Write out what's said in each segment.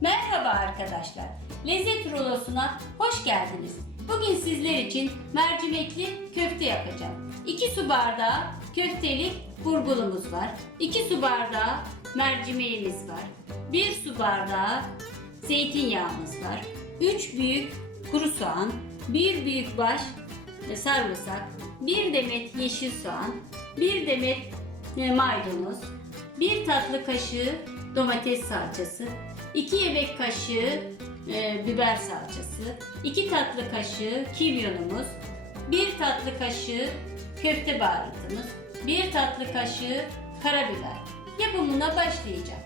Merhaba arkadaşlar. Lezzet rulosuna hoş geldiniz. Bugün sizler için mercimekli köfte yapacağım. 2 su bardağı köfteli burgulumuz var. 2 su bardağı mercimeğimiz var. 1 su bardağı zeytinyağımız var. 3 büyük kuru soğan, 1 büyük baş sarımsak, 1 demet yeşil soğan, 1 demet e, maydanoz, 1 tatlı kaşığı domates salçası, 2 yemek kaşığı e, biber salçası, 2 tatlı kaşığı kimyonumuz, 1 tatlı kaşığı köfte baharatımız, 1 tatlı kaşığı karabiber. Yapımına başlayacağım.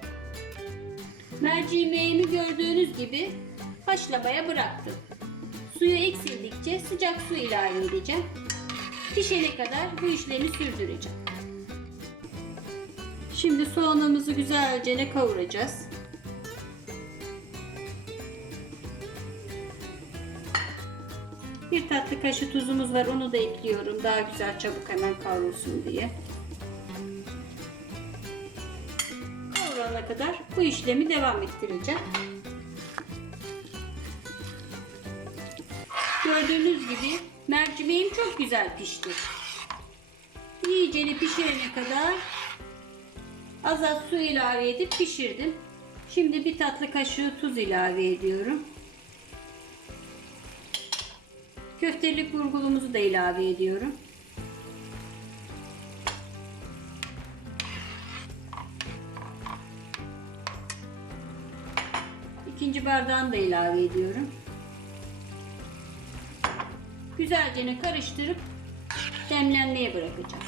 Mercimeğimi gördüğünüz gibi haşlamaya bıraktım. Suyu eksildikçe sıcak su ilave edeceğim. Pişene kadar bu işlemi sürdüreceğim. Şimdi soğanımızı güzelce kavuracağız. Bir tatlı kaşığı tuzumuz var. Onu da ekliyorum. Daha güzel çabuk hemen kavrulsun diye. Kavrulana kadar bu işlemi devam ettireceğim. Gördüğünüz gibi mercimeğim çok güzel pişti. İyice pişirene kadar az az su ilave edip pişirdim. Şimdi bir tatlı kaşığı tuz ilave ediyorum. Köftelik burgulumuzu da ilave ediyorum. İkinci bardağını da ilave ediyorum. Güzelce karıştırıp demlenmeye bırakacağım.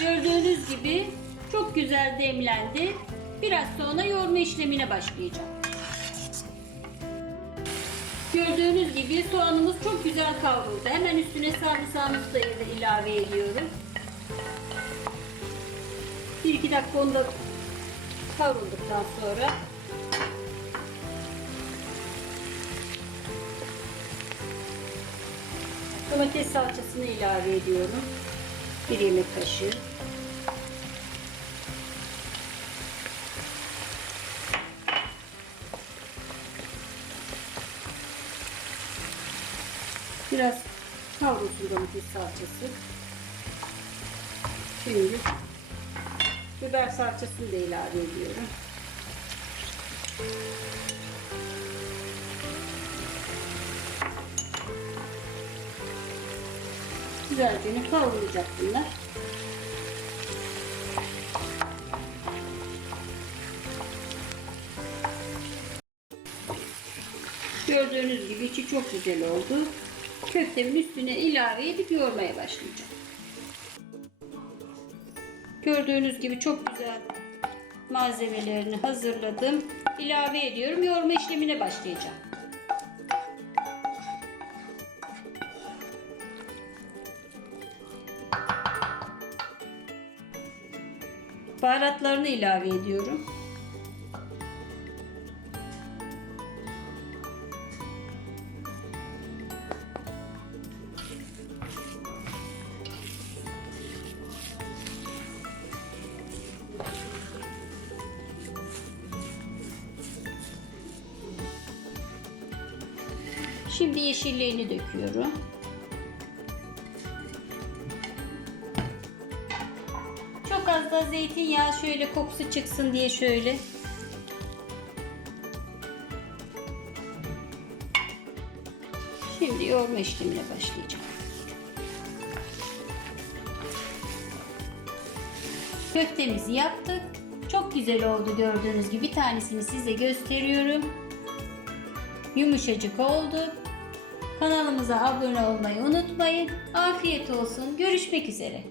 Gördüğünüz gibi çok güzel demlendi. Biraz sonra yoğurma işlemine başlayacağım. Gördüğünüz gibi soğanımız çok güzel kavruldu. Hemen üstüne sarımsağımızı da ilave ediyorum. 1-2 dakika onu da kavrulduktan sonra domates salçasını ilave ediyorum. 1 yemek kaşığı. Biraz kavrulsun domates salçası. Şimdi biber salçasını da ilave ediyorum. Güzelce kavrulacak bunlar. Gördüğünüz gibi içi çok güzel oldu. Köftemin üstüne ilave edip yoğurmaya başlayacağım. Gördüğünüz gibi çok güzel malzemelerini hazırladım. İlave ediyorum. Yoğurma işlemine başlayacağım. Baharatlarını ilave ediyorum. Şimdi yeşilliğini döküyorum. Çok az da zeytinyağı şöyle kokusu çıksın diye şöyle. Şimdi yoğurma işlemine başlayacağım. Köftemizi yaptık. Çok güzel oldu gördüğünüz gibi. Bir tanesini size gösteriyorum. Yumuşacık oldu. Kanalımıza abone olmayı unutmayın. Afiyet olsun. Görüşmek üzere.